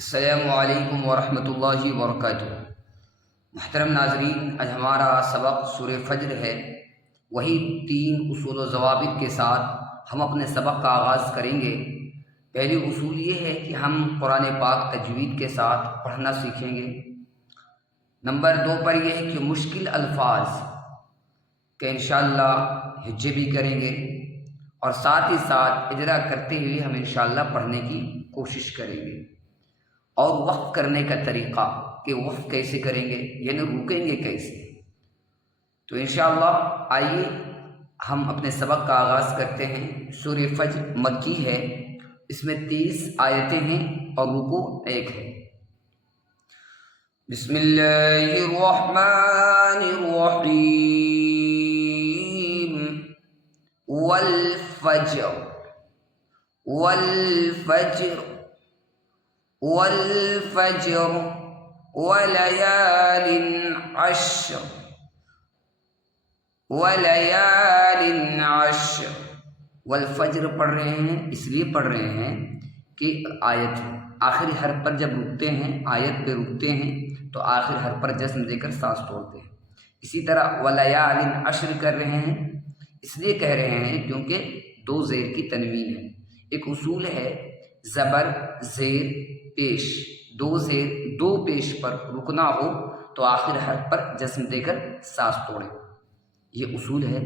अस्सलामु अलैकुम वरहमतुल्लाहि वबरकातुहू। मुहतरम नाजरीन, आज हमारा सबक सूरह फज्र है। वही 3 उसूल व ज़वाबित के साथ हम अपने सबक का आगाज़ करेंगे। पहली उसूल ये है कि हम कुरान पाक तजवीद के साथ पढ़ना सीखेंगे। नंबर 2 पर यह है कि मुश्किल अल्फाज के इंशाअल्लाह हिज्जे भी करेंगे और साथ ही साथ इजरा करते हुए हम इंशाअल्लाह पढ़ने की कोशिश करेंगे। और वक्फ करने का तरीक़ा कि वक्फ कैसे करेंगे, यानी रुकेंगे कैसे। तो इंशाअल्लाह आइए हम अपने सबक का आगाज़ करते हैं। सूरह फज्र मक्की है, इसमें 30 आयतें हैं और रुकू 1 है। बिस्मिल्लाहिर्रहमानिर्रहीम। वल फज्र वल फज्र वल फज्र वलयालिन अश्र वलयालिन अश्र। वल फज्र पढ़ रहे हैं, इसलिए पढ़ रहे हैं कि आयत आखिरी हर्फ पर जब रुकते हैं, आयत पे रुकते हैं तो आखिर हर्फ पर जस्म देकर सांस तोड़ते हैं। इसी तरह वलयालिन अश्र कर रहे हैं, इसलिए कह रहे हैं क्योंकि 2 ज़ेर की तनवीन है। एक उसूल है ज़बर ज़ेर पेश, 2 ज़ेर 2 पेश पर रुकना हो तो आखिर हर्फ पर जस्म देकर सांस तोड़ें। ये उसूल है,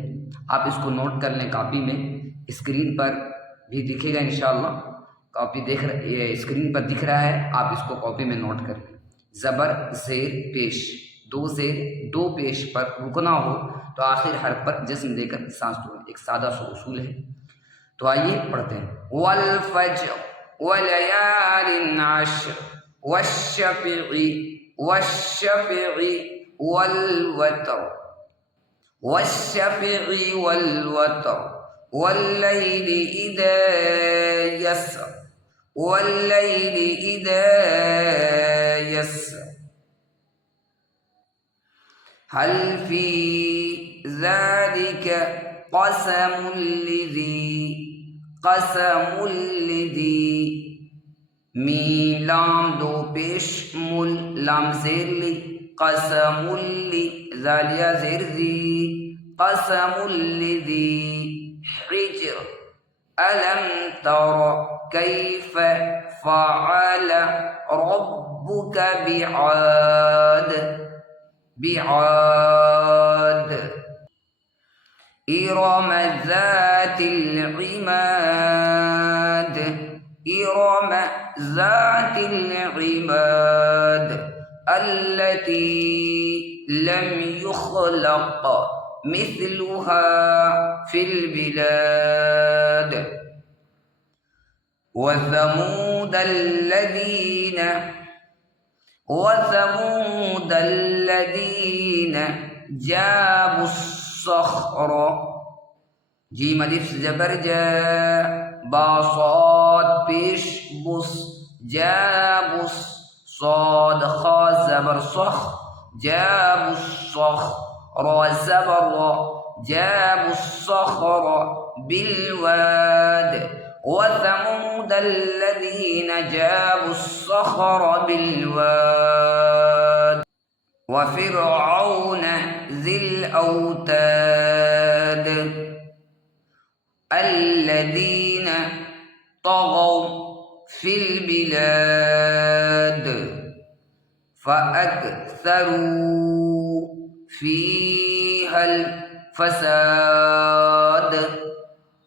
आप इसको नोट कर लें कापी में। स्क्रीन पर भी दिखेगा इंशाअल्लाह, कॉपी देख रहे, स्क्रीन पर दिख रहा है, आप इसको कॉपी में नोट कर लें। ज़बर ज़ेर पेश, 2 ज़ेर 2 पेश पर रुकना हो तो आखिर हर्फ पर जस्म देकर सांस तोड़ें। एक सादा सा उसूल है। तो आइए पढ़ते हैं। वल फज्र वलयालिन अश्र वश्शफ़ी वश्शफ़ी वल वतर वश्शफ़ी वल वतर वल्लैलि इज़ा यसर वल्लैलि इज़ा यसर हल फी ज़ालिका क़समुल लिज़ी मीम लाम 2 पेश मुल लाम ज़ेर ली क़समुल लि ज़ालिया ज़ेर ज़ी क़समुल लिज़ी हिज्र अलम तरा कैफ़ फ़अल रब्बुका बिआद इरम ज़ातिल इमाद इरम ज़ातिल इमाद अल्लती लम युख़लक़ मिस्लुहा फ़िल बिलाद वसमूद अल्लज़ीना जाबुस्सख़्र जीम अलिफ ज़बर जा बा साद पेश बुस जाबुस साद खा ज़बर सख जाबुस्सख़्र रा ज़बर रा जाबुस्सख़्र बिलवाद वसमूद अल्लज़ीना जाबुस्सख़्र बिलवाद वफ़िरऔन ज़िल औताद अल्लज़ीना तग़ौ फ़िल बिलाद फ़अक्सरू फ़ीहल फ़साद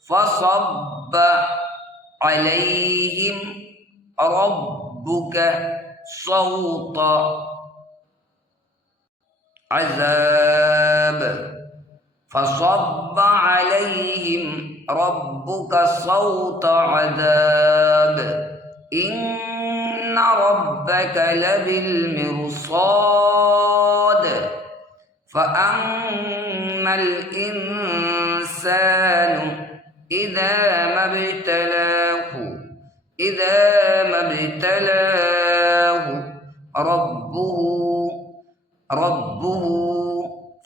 फ़सब्ब अलैहिम रब्बुका सौत अज़ाब फ़सब्ब अलैहिम रब्बुका सौत अज़ाब इन्न रब्बका लबिल मिरसाद फ़अम्मल इंसानु इज़ा मब्तलाहु रब्बुहु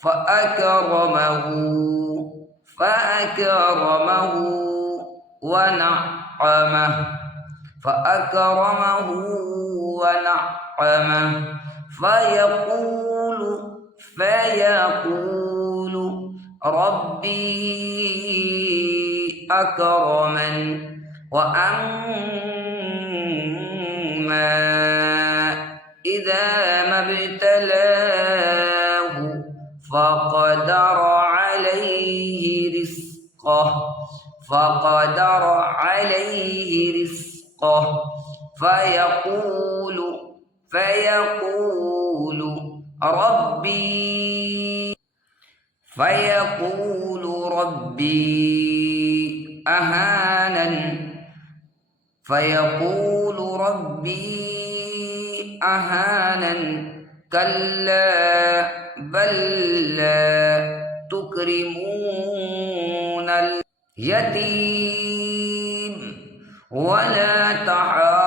फ़अकरमहु व नअमह ونعمه فيقول ربي أكرمن وأما إذا ما ابتلاه فقدر عليه رزقه فيقول ربي أهانن كلا بل لا تكرمون اليتيم ولا تحاضون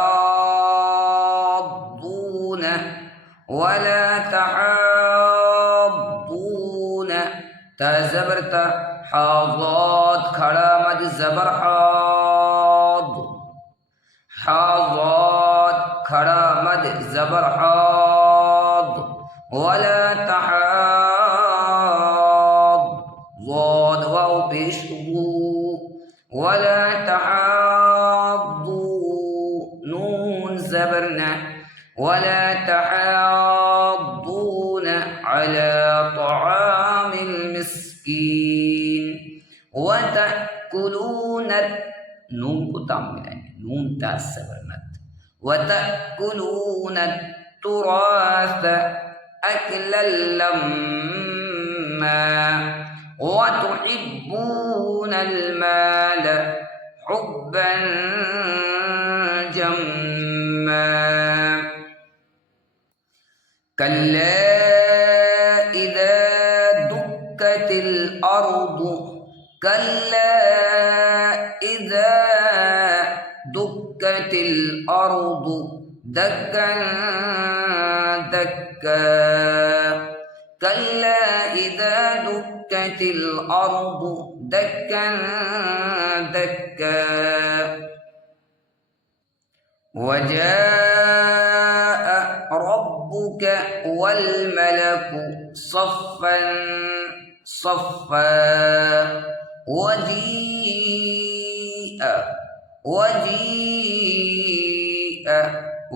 تزبرتا حاضات کھڑا مد زبر حاضات کھڑا مد زبر حاض ولا تحاض واو پیش ولا تحاضون نون زبرنا ولا تحاضون على طعام المسكين وتأكلون نون کو تام ملائیں گے نون تا زبرنت وتأكلون التراث أكلا لما وتحبون المال حبا جما كلا إذا دكت الأرض دكا دكا كلا إذا دكت الأرض دكا دكا وجاء ربك والملك صفا صفا وجيء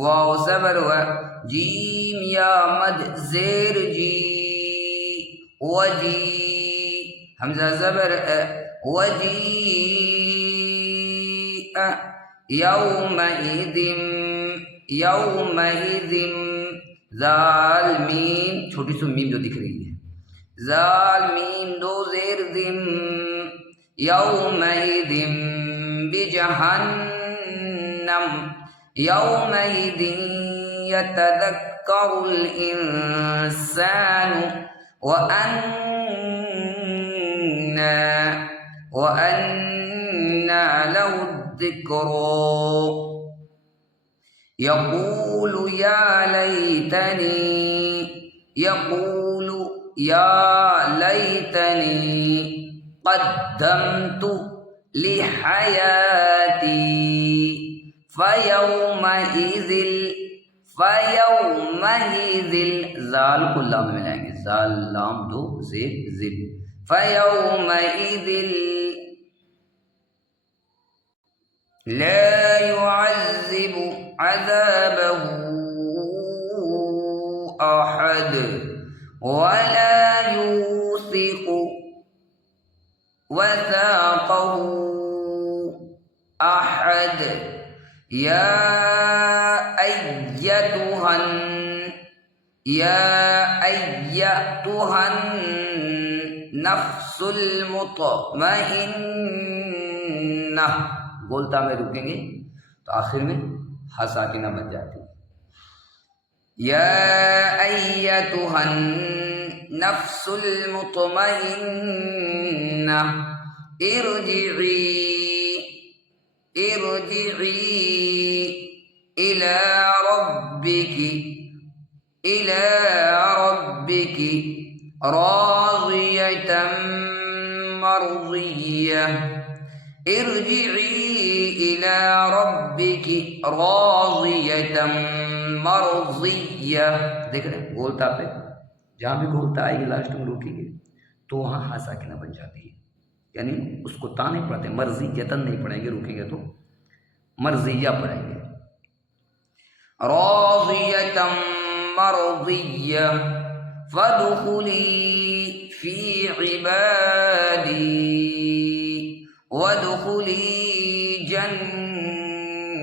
واو زبر و جیم یا مد زیر جی وجی حمزہ زبر وجیء یومئذ ذال میم چھوٹی سی میم جو دکھ رہی ہے ذال میم دو زیر ذم یومئذ بجہنم يومئذ يتذكر الإنسان وأنى له الذكر يقول يا ليتني قدمت لحياتي فيومئذ زال کو لام میں ملائیں گے زال لام دو زیب زب فيومئذ لا يعذب عذابه أحد ولا يوثق وثاقه أحد يا أيتها النفس المطمئنة بولتا میں رکیں گے تو آخر میں ہا ساکنہ بن جاتی ہے یا ایتها النفس المطمئنة ارجعی إلى ربك راضية مرضية ارجعی الی ربک راضیۃ مرضیہ. دیکھ رہے ہیں گولتا پہ جہاں بھی گولتا آئے گی لاسٹ میں روکیں گے تو وہاں ہا ساکنہ بن جاتی ہے، یعنی اس کو تا نہیں پڑھتے، مرضیتن نہیں پڑھیں گے، روکیں گے تو مرضیہ پڑھیں گے. راضیۃ مرضیہ فادخلی فی عبادی وادخلی جنتی.